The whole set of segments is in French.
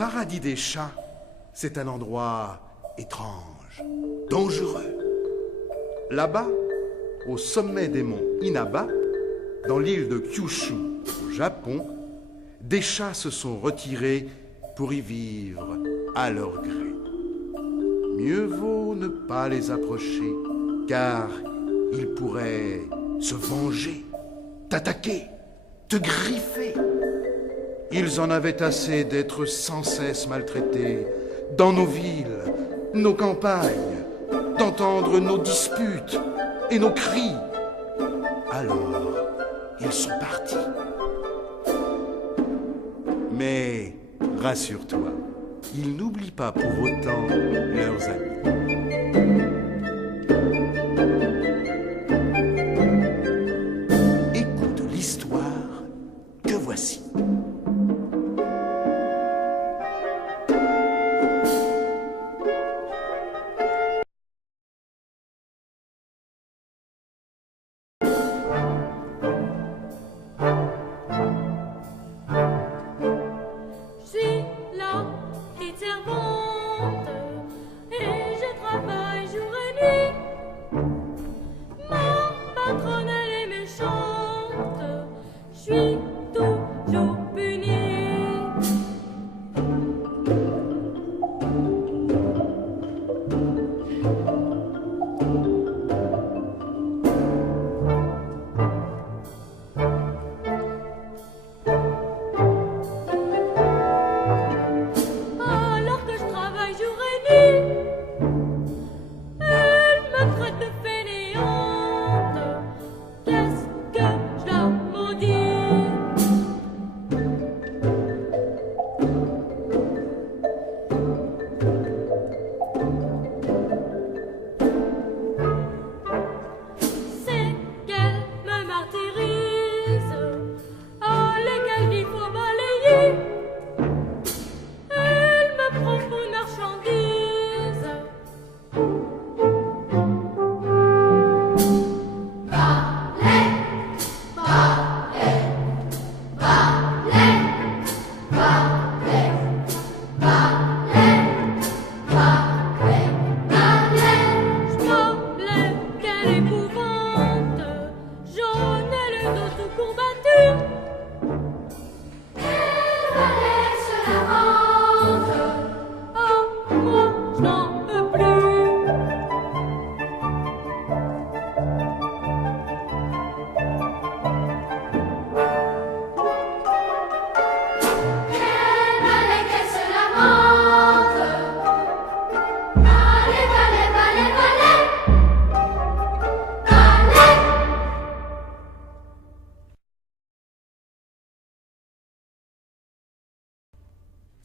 paradis des chats, c'est un endroit étrange, dangereux. Là-bas, au sommet des monts Inaba, dans l'île de Kyushu, au Japon, des chats se sont retirés pour y vivre à leur gré. Mieux vaut ne pas les approcher, car ils pourraient se venger, t'attaquer, te griffer. Ils en avaient assez d'être sans cesse maltraités dans nos villes, nos campagnes, d'entendre nos disputes et nos cris. Alors, ils sont partis. Mais rassure-toi, ils n'oublient pas pour autant leurs amis. Écoute l'histoire que voici.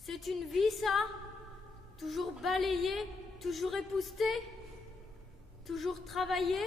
C'est une vie, ça? Toujours balayé, toujours épousseté, toujours travaillé?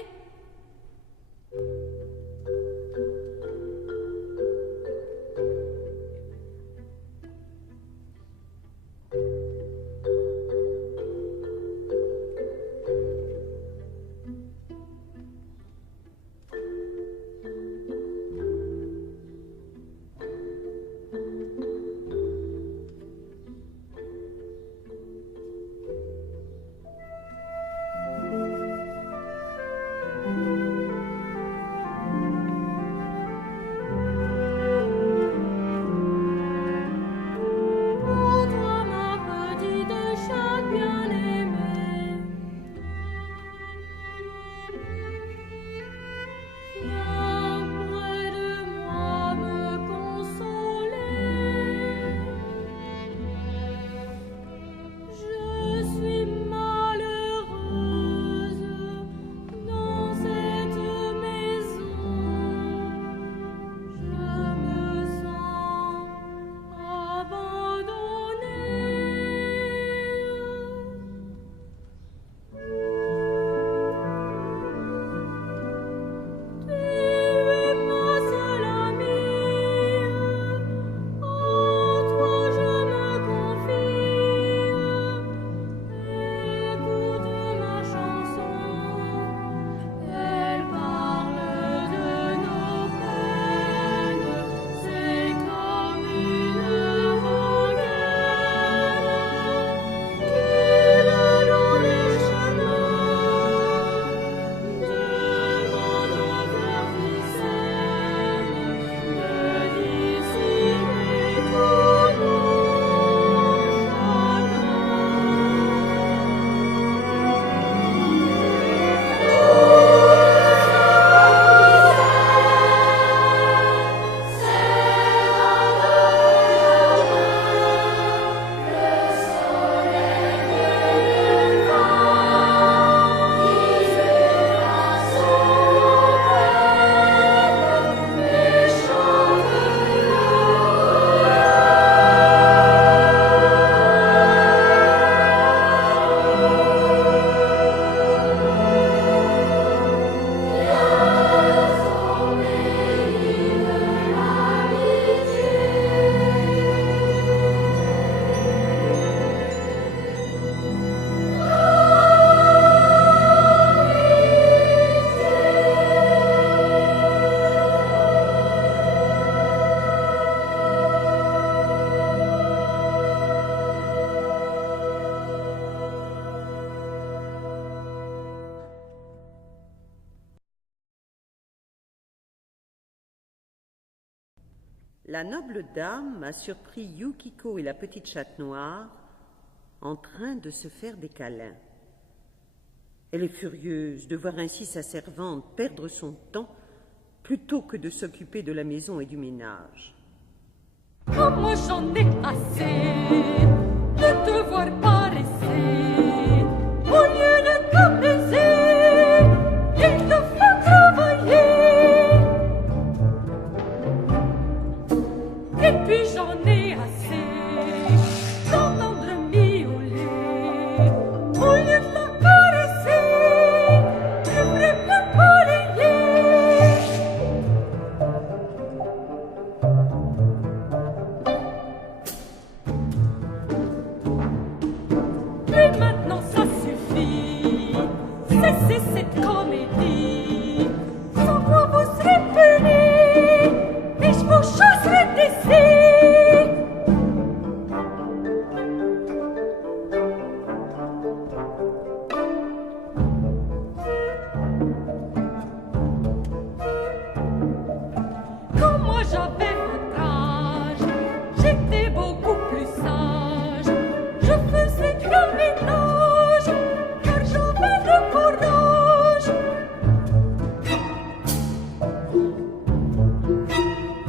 La noble dame a surpris Yukiko et la petite chatte noire en train de se faire des câlins. Elle est furieuse de voir ainsi sa servante perdre son temps plutôt que de s'occuper de la maison et du ménage. Oh, moi j'en ai assez de te voir paresser. Au lieu de t'apaiser, il te faut travailler. Et puis j'en ai assez d'entendre miauler. Au lieu de la caresser, je préfère balayer. Et maintenant ça suffit, cessez cette comédie. Sans moi vous serez punis, et je vous chasserai d'ici. Quand moi j'avais votre âge, j'étais beaucoup plus sage. Je faisais le ménage, car j'avais le courage.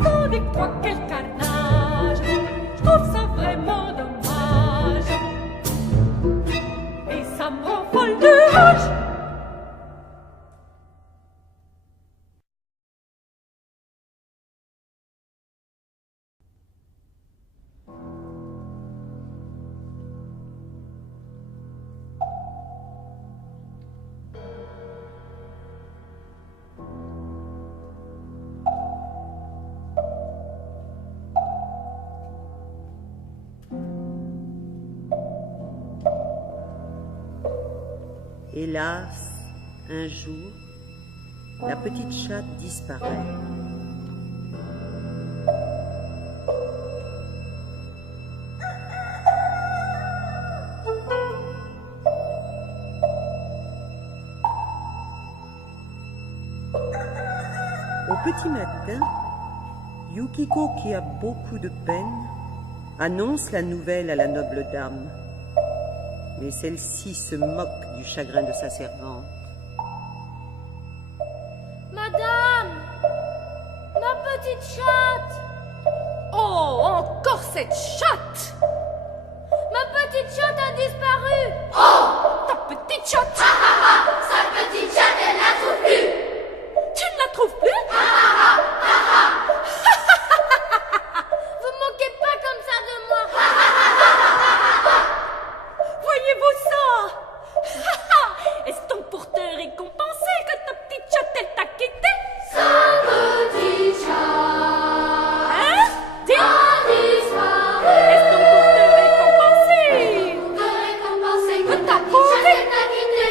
Tandis que toi, quel carnage, je trouve ça vraiment dommage. Et ça me rend folle de rage. Hélas, un jour, la petite chatte disparaît. Au petit matin, Yukiko, qui a beaucoup de peine, annonce la nouvelle à la noble dame. Mais celle-ci se moque du chagrin de sa servante. Madame, ma petite chatte, Oh, encore cette chatte! ma petite chatte a disparu. Ta petite chatte! Sa petite chatte, elle la trouve plus. Tu ne la trouves plus? Vous moquez pas comme ça de moi. Voyez-vous ça? Est-ce donc pour te récompenser que ta petite chatte, elle t'a quitté? Sa petite chatte Hein? Dis, a disparu. est-ce donc pour te récompenser? Pour te récompenser que Que ta t'as petite posé. chatte, elle t'a quitté.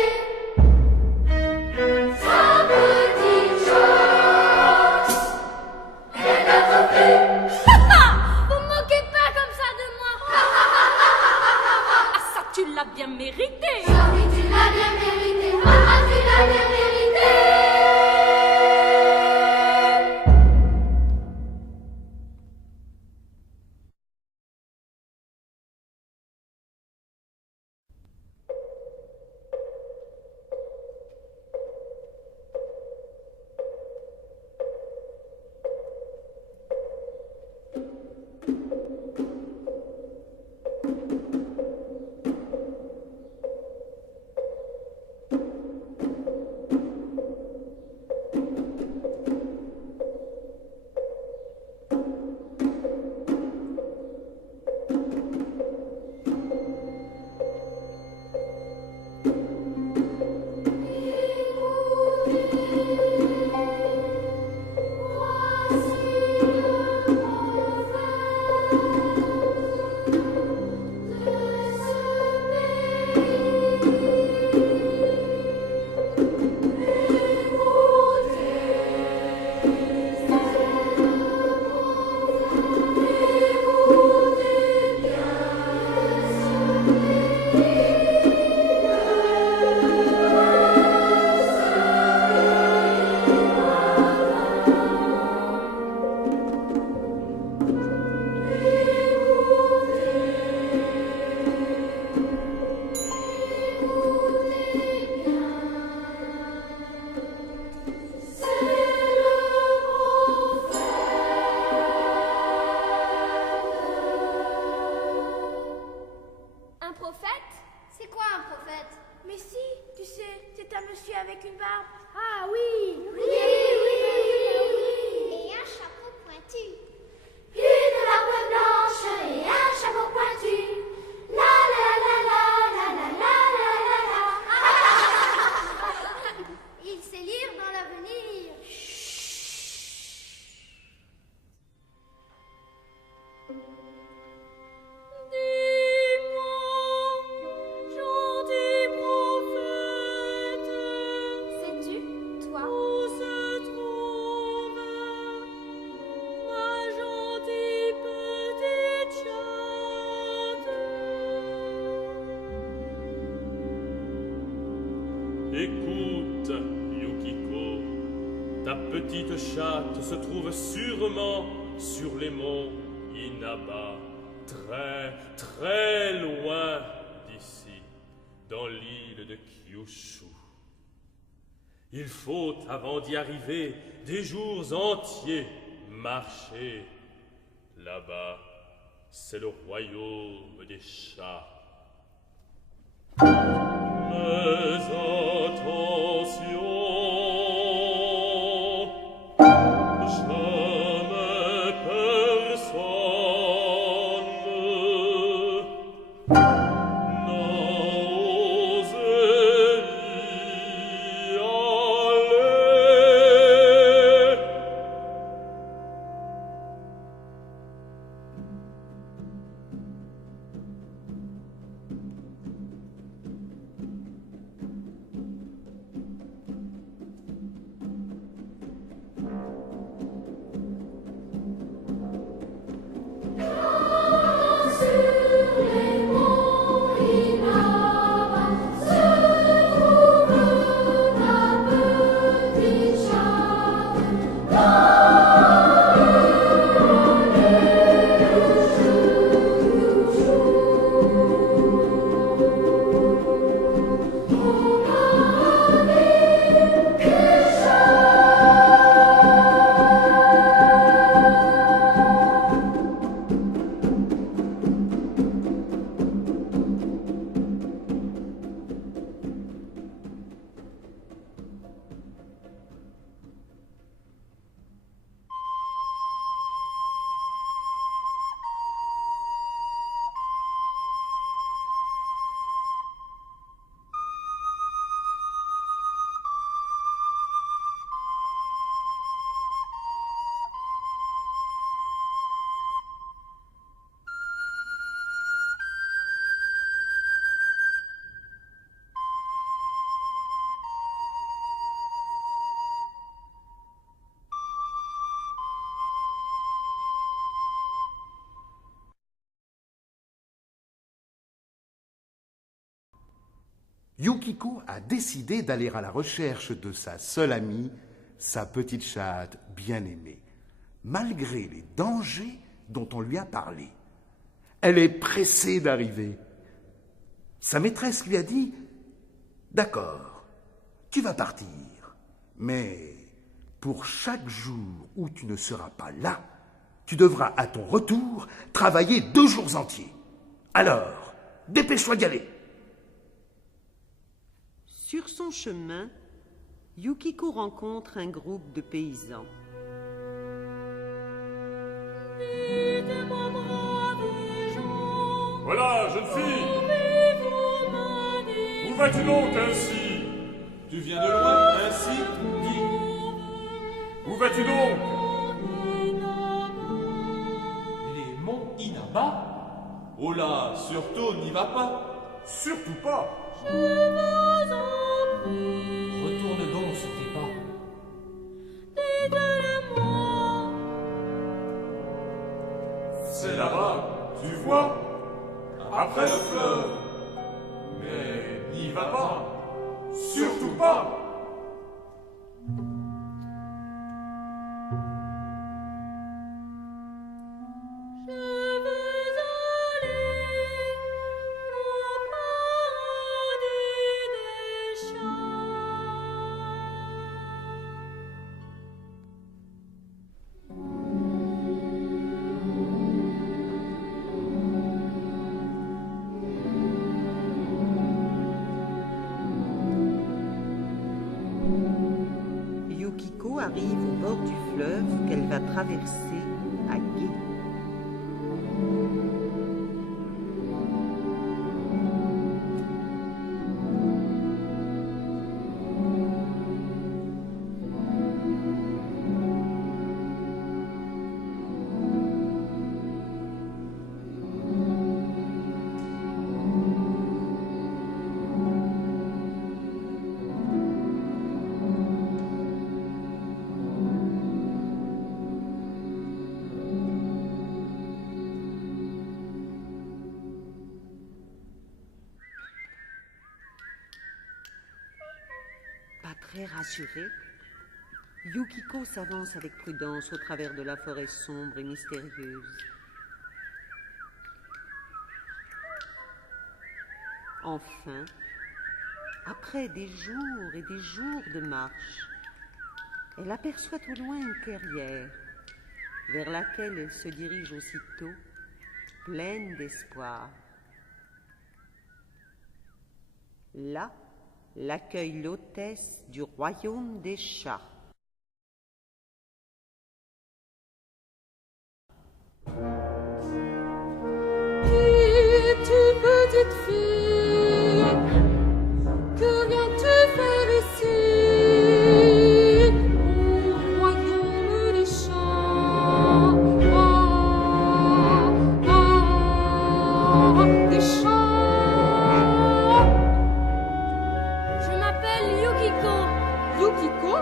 Sais-tu, toi, Écoute, Yukiko, ta petite chatte se trouve sûrement sur les monts Inaba, très, très loin d'ici, dans l'île de Kyushu. Il faut, avant d'y arriver, des jours entiers marcher. Là-bas, c'est le royaume des chats. Mais attention, jamais personne n'a osé y aller. Yukiko a décidé d'aller à la recherche de sa seule amie, sa petite chatte bien-aimée, malgré les dangers dont on lui a parlé. Elle est pressée d'arriver. Sa maîtresse lui a dit « D'accord, tu vas partir, mais pour chaque jour où tu ne seras pas là, tu devras à ton retour travailler 2 jours entiers. Alors, dépêche-toi d'y aller. » Sur son chemin, Yukiko rencontre un groupe de paysans. Voilà, jeune fille! Où vas-tu donc ainsi? Tu viens de loin, ainsi dit. Où vas-tu donc? Les monts Inaba? Oh là, surtout n'y va pas. Surtout pas! Retourne donc sur tes pas. C'est là-bas, tu vois? Après le fleuve. Mais n'y va pas! Surtout pas! Yukiko arrive au bord du fleuve qu'elle va traverser à gué. Très rassurée, Yukiko s'avance avec prudence au travers de la forêt sombre et mystérieuse. Enfin, après des jours et des jours de marche, elle aperçoit au loin une clairière, vers laquelle elle se dirige aussitôt, pleine d'espoir. Là, l'accueille l'hôtesse du royaume des chats. Et tu petite fille, que viens-tu faire ici, au royaume des chats? Des chats. Je m'appelle Yukiko. Yukiko,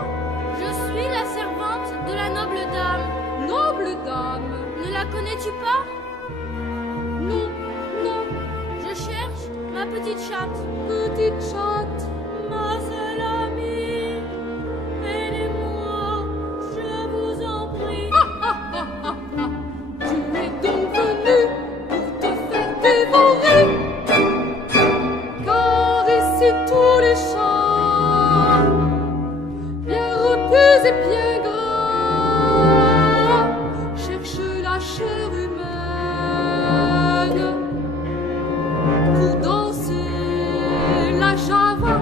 Je suis la servante de la noble dame. noble dame. Ne la connais-tu pas? Non, non, Je cherche ma petite chatte. petite chatte. Ma seule amie. Aidez-moi, je vous en prie. Tu es donc venu pour te faire dévorer, car ici tous les chats, bien repus et bien gras, cherchent la chair humaine pour danser la java.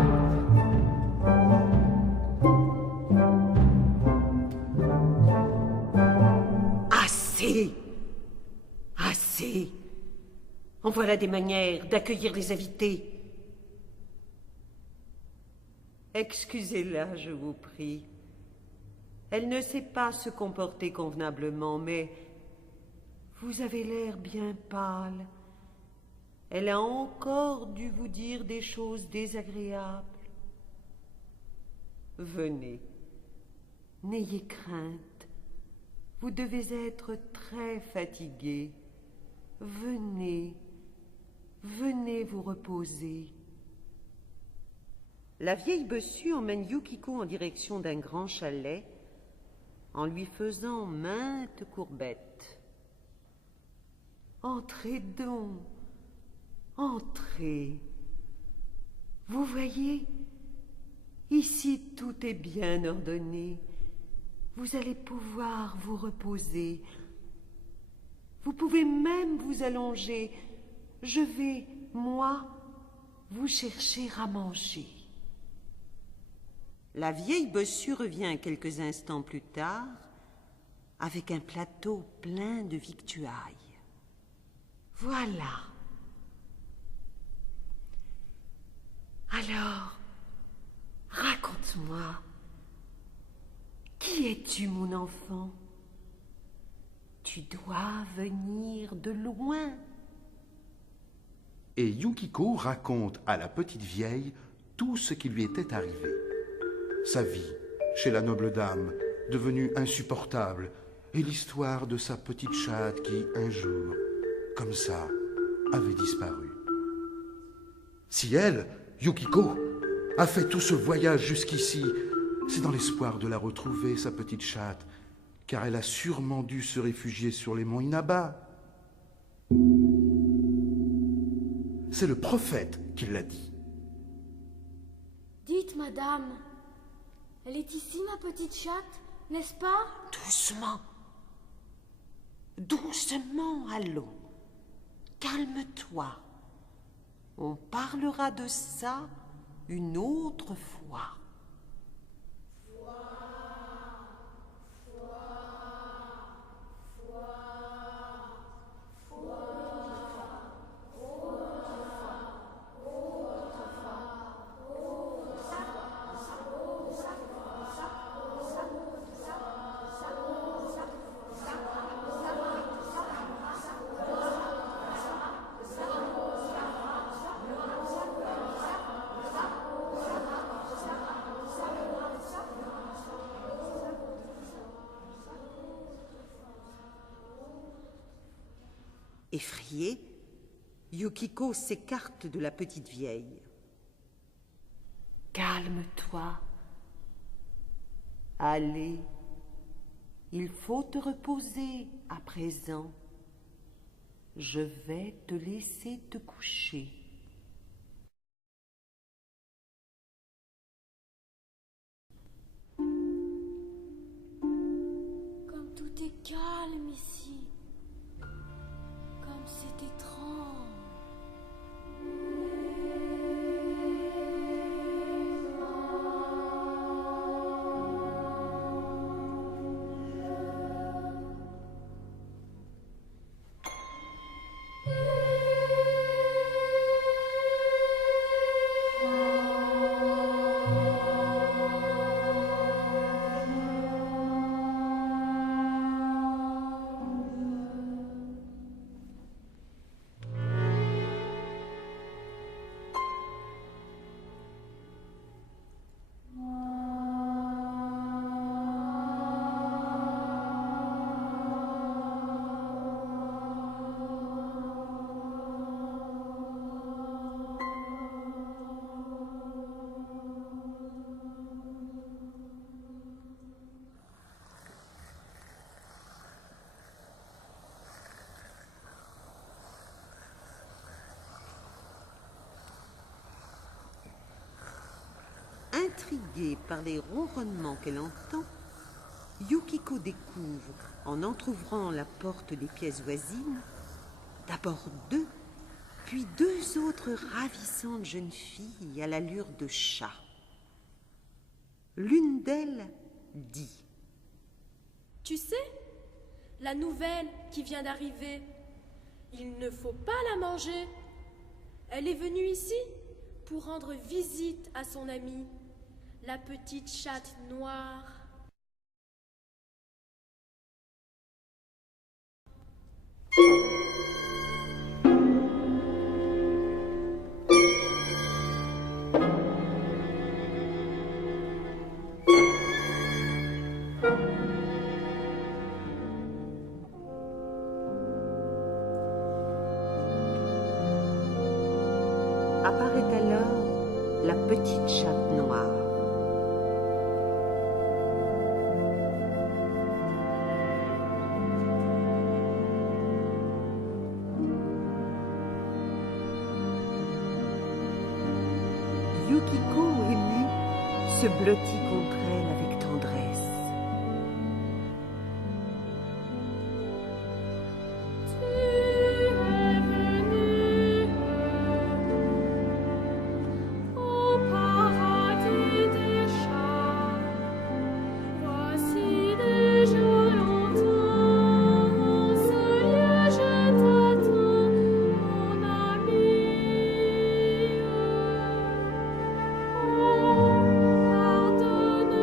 Assez! Assez! En voilà des manières d'accueillir les invités. Excusez-la, je vous prie. Elle ne sait pas se comporter convenablement, mais vous avez l'air bien pâle. Elle a encore dû vous dire des choses désagréables. Venez, n'ayez crainte. Vous devez être très fatigué. Venez, venez vous reposer. La vieille bossue emmène Yukiko en direction d'un grand chalet en lui faisant maintes courbettes. Entrez donc, entrez. Vous voyez, ici tout est bien ordonné. Vous allez pouvoir vous reposer. Vous pouvez même vous allonger. Je vais, moi, vous chercher à manger. La vieille bossue revient quelques instants plus tard avec un plateau plein de victuailles. Voilà. Alors, raconte-moi, qui es-tu, mon enfant? Tu dois venir de loin. Et Yukiko raconte à la petite vieille tout ce qui lui était arrivé. Sa vie chez la noble dame, devenue insupportable, et l'histoire de sa petite chatte qui, un jour, comme ça, avait disparu. Si elle, Yukiko, a fait tout ce voyage jusqu'ici, c'est dans l'espoir de la retrouver, sa petite chatte, car elle a sûrement dû se réfugier sur les monts Inaba. C'est le prophète qui l'a dit. Dites, madame, elle est ici, ma petite chatte, n'est-ce pas? Doucement. Doucement, allons. Calme-toi. On parlera de ça une autre fois. Effrayée, Yukiko s'écarte de la petite vieille. Calme-toi, Allez, il faut te reposer à présent. Je vais te laisser te coucher. Comme tout est calme ici. Comme c'est étrange. Intriguée par les ronronnements qu'elle entend, Yukiko découvre, en entr'ouvrant la porte des pièces voisines, d'abord deux, puis deux autres ravissantes jeunes filles à l'allure de chat. L'une d'elles dit: Tu sais, la nouvelle qui vient d'arriver, il ne faut pas la manger. Elle est venue ici pour rendre visite à son amie, la petite chatte noire. Apparaît alors la petite chatte noire. Yukiko, émue, se blottit contre elle avec tendresse. Au paradis des chats, voici déjà longtemps, ce lieu je t'attends, mon ami. Oh, pardonne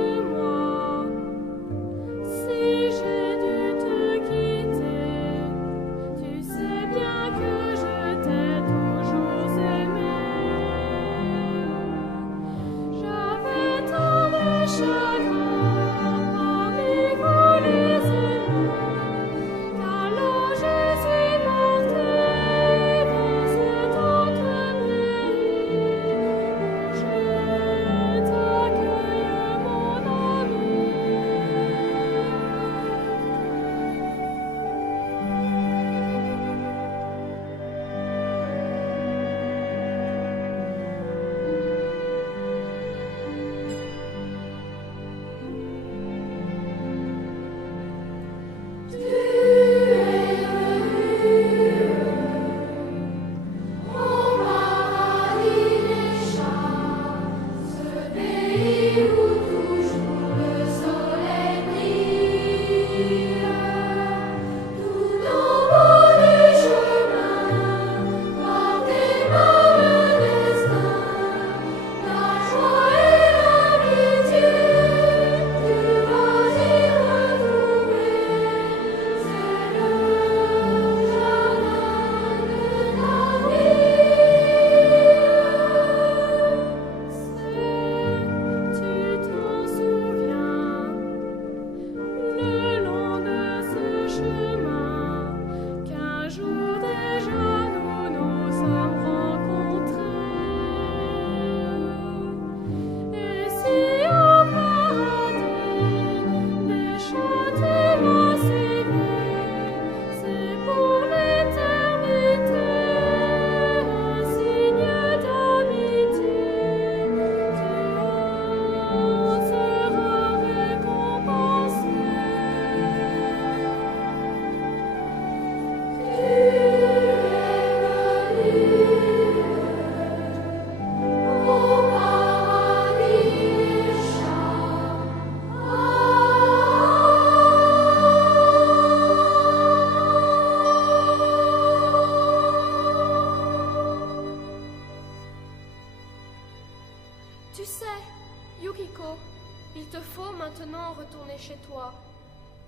Il te faut maintenant retourner chez toi.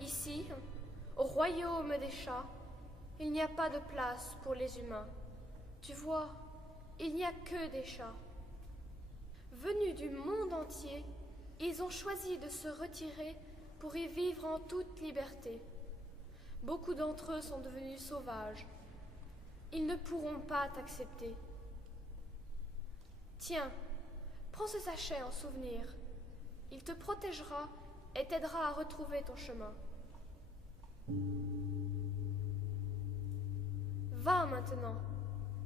Ici, au royaume des chats, il n'y a pas de place pour les humains. Tu vois, il n'y a que des chats. Venus du monde entier, ils ont choisi de se retirer pour y vivre en toute liberté. Beaucoup d'entre eux sont devenus sauvages. Ils ne pourront pas t'accepter. Tiens, prends ce sachet en souvenir. Il te protégera et t'aidera à retrouver ton chemin. Va maintenant.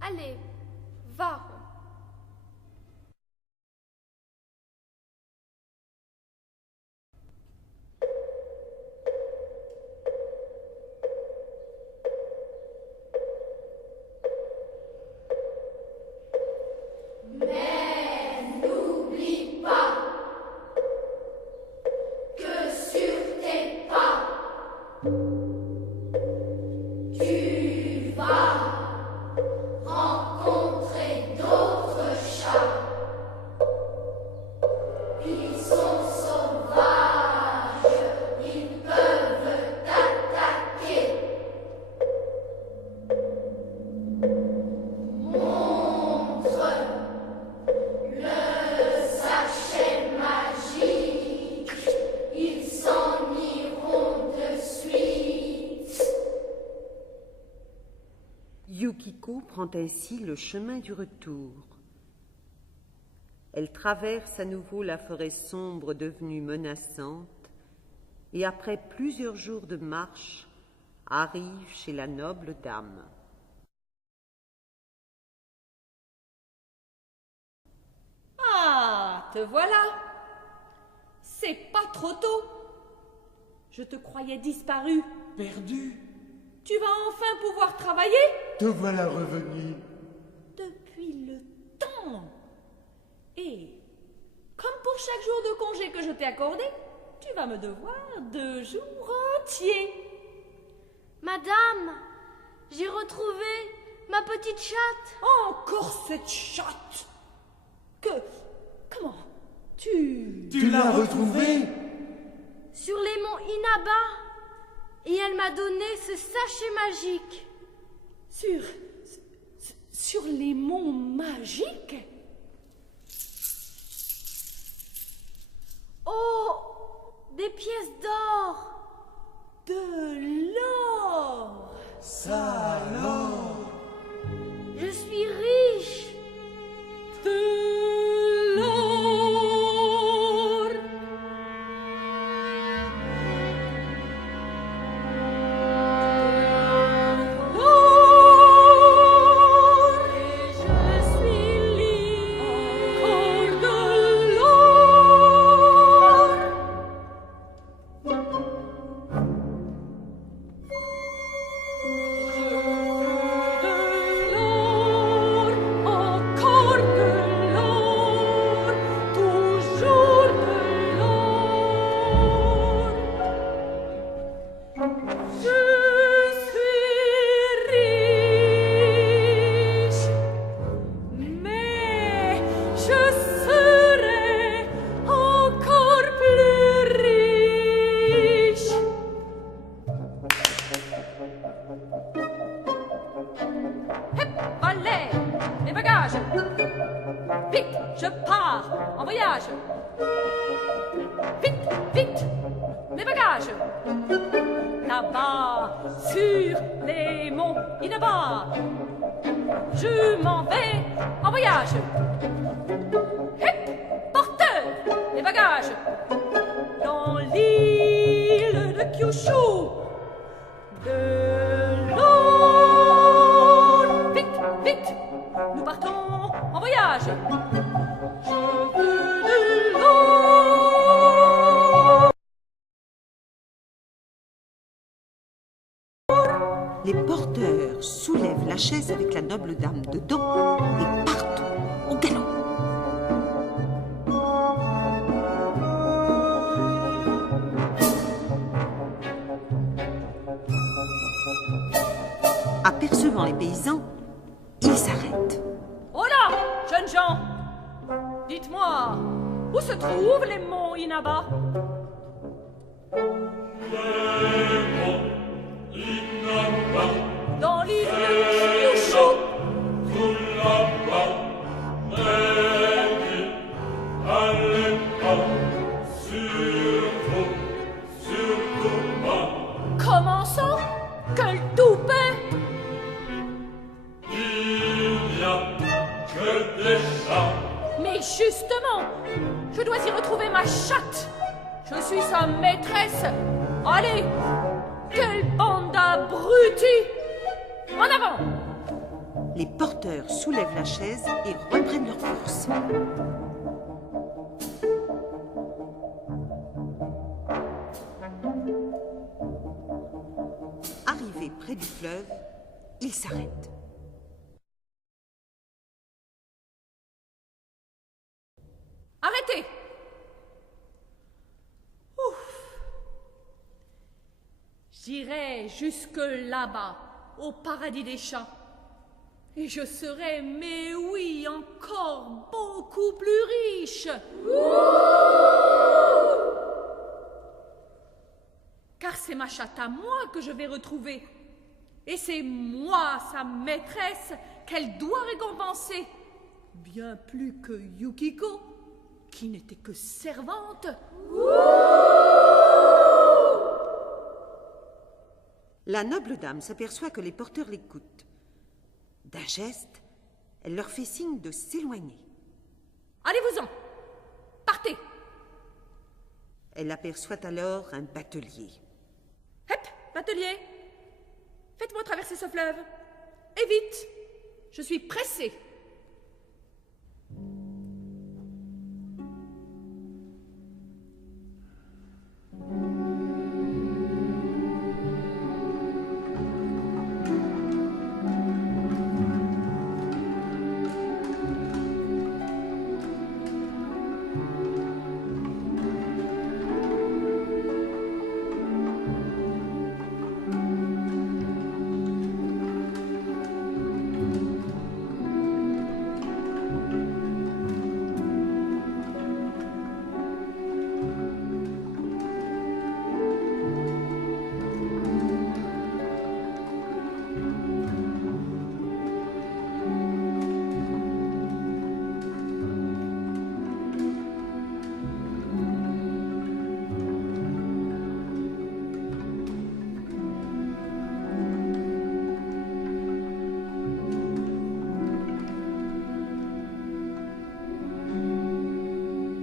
Allez, va. Mais n'oublie pas que sur tes pas, tu vas rencontrer d'autres chats. Ils sont sauvages, ils peuvent t'attaquer. Montre le sachet magique, ils s'en iront de suite. Yukiko prend ainsi le chemin du retour. Elle traverse à nouveau la forêt sombre devenue menaçante et après plusieurs jours de marche, arrive chez la noble dame. Ah, te voilà. C'est pas trop tôt. Je te croyais disparu. Perdu. Tu vas enfin pouvoir travailler Te voilà revenu. depuis le temps. Et, comme pour chaque jour de congé que je t'ai accordé, tu vas me devoir 2 jours entiers. Madame, j'ai retrouvé ma petite chatte. Encore cette chatte. Comment Tu Tu l'as retrouvée? Sur les monts Inaba. Et elle m'a donné ce sachet magique. Sur les monts magiques? Oh, des pièces d'or. De l'or. Ça alors. Je suis riche. De l'or. Et je suis libre. Encore de l'or. De l'or, encore de l'or, toujours de l'or. Je suis riche, mais je serai encore plus riche. Valet, les bagages. Vite, je pars en voyage. Vite, vite, les bagages. Là-bas, sur les monts Inaba, je m'en vais en voyage. Hip, porteur, les bagages. Dans l'île de Kyushu. De l'or. Vite, vite, nous partons en voyage. Je veux de l'or. Les porteurs soulèvent la chaise avec la noble dame dedans et partent au galop. Apercevant les paysans, ils s'arrêtent. Oh là, jeunes gens, dites-moi, Où se trouvent les monts Inaba? Dans l'île de Kyushu. Comment ça? Quel toupet! Il n'y a que des chats. Mais justement, je dois y retrouver ma chatte. Je suis sa maîtresse. Allez, quelle bande d'abrutis! En avant! Les porteurs soulèvent la chaise et reprennent leur course. Arrivés près du fleuve, ils s'arrêtent. Arrêtez! Ouf! J'irai jusque là-bas, au paradis des chats. Et je serai, mais oui, encore beaucoup plus riche. Car c'est ma chatte à moi que je vais retrouver. Et c'est moi, sa maîtresse, qu'elle doit récompenser. Bien plus que Yukiko, qui n'était que servante. La noble dame s'aperçoit que les porteurs l'écoutent. D'un geste, elle leur fait signe de s'éloigner. Allez-vous-en! Partez! Elle aperçoit alors un batelier. Hep, batelier! Faites-moi traverser ce fleuve. Et vite! Je suis pressée.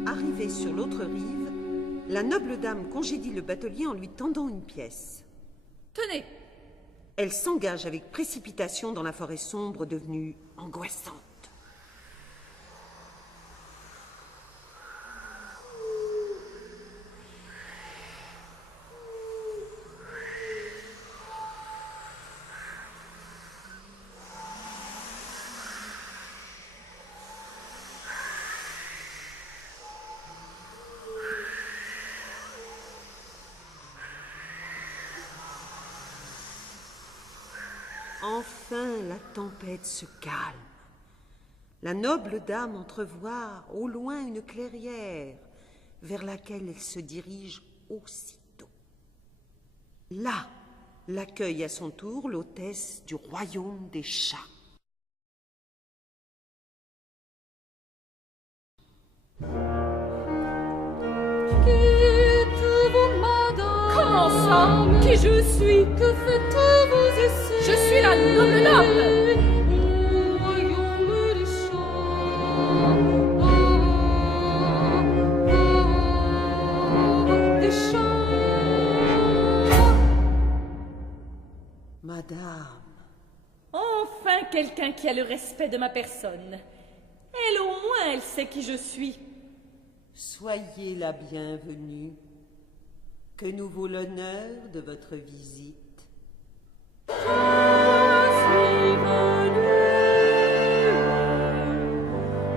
Arrivée sur l'autre rive, la noble dame congédie le batelier en lui tendant une pièce. Tenez! Elle s'engage avec précipitation dans la forêt sombre devenue angoissante. Enfin, la tempête se calme. La noble dame entrevoit au loin une clairière vers laquelle elle se dirige aussitôt. Là, l'accueille à son tour l'hôtesse du royaume des chats. Comment ça? Qui je suis? Que faites-vous ici? Je suis la noble dame! Au royaume des chats. Des chats. Madame, Enfin quelqu'un qui a le respect de ma personne. Elle au moins, elle sait qui je suis. soyez la bienvenue. Que nous vaut l'honneur de votre visite? Je suis venue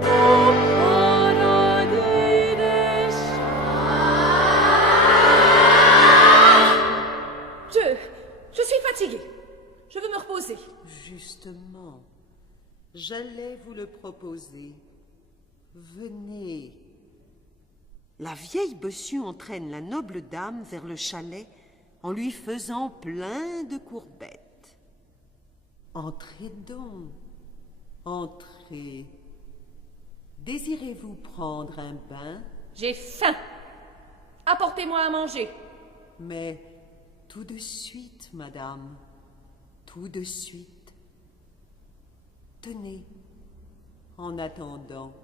au paradis des chats. Je suis fatiguée. Je veux me reposer. Justement, j'allais vous le proposer. Venez, La vieille bossue entraîne la noble dame vers le chalet en lui faisant plein de courbettes. Entrez donc, entrez. Désirez-vous prendre un bain? J'ai faim. Apportez-moi à manger. Mais tout de suite, madame, tout de suite. Tenez, en attendant,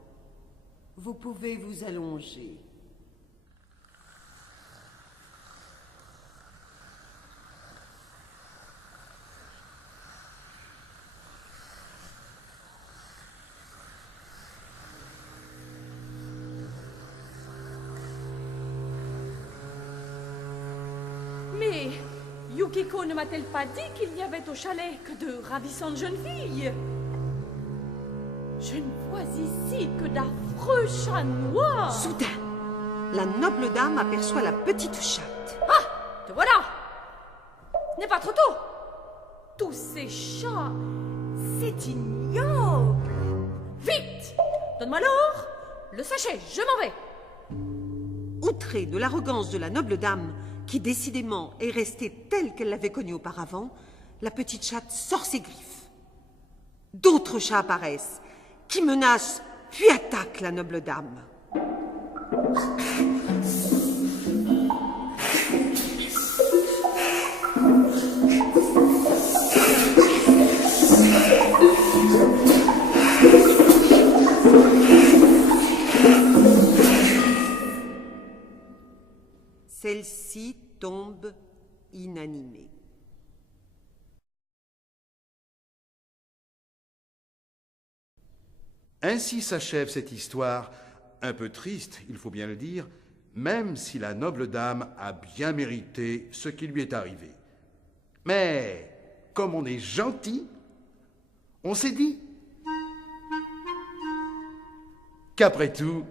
vous pouvez vous allonger. Mais Yukiko ne m'a-t-elle pas dit qu'il n'y avait au chalet que de ravissantes jeunes filles? Je ne vois ici que d'affreux chats noirs. Soudain, la noble dame aperçoit la petite chatte. Ah, te voilà. Ce n'est pas trop tôt. Tous ces chats, c'est ignoble. Vite, donne-moi l'or, le sachet, je m'en vais. Outrée de l'arrogance de la noble dame, qui décidément est restée telle qu'elle l'avait connue auparavant, la petite chatte sort ses griffes. D'autres chats apparaissent, qui menacent puis attaquent la noble dame. Celle-ci tombe inanimée. Ainsi s'achève cette histoire, un peu triste, il faut bien le dire, même si la noble dame a bien mérité ce qui lui est arrivé. Mais, comme on est gentil, on s'est dit qu'après tout,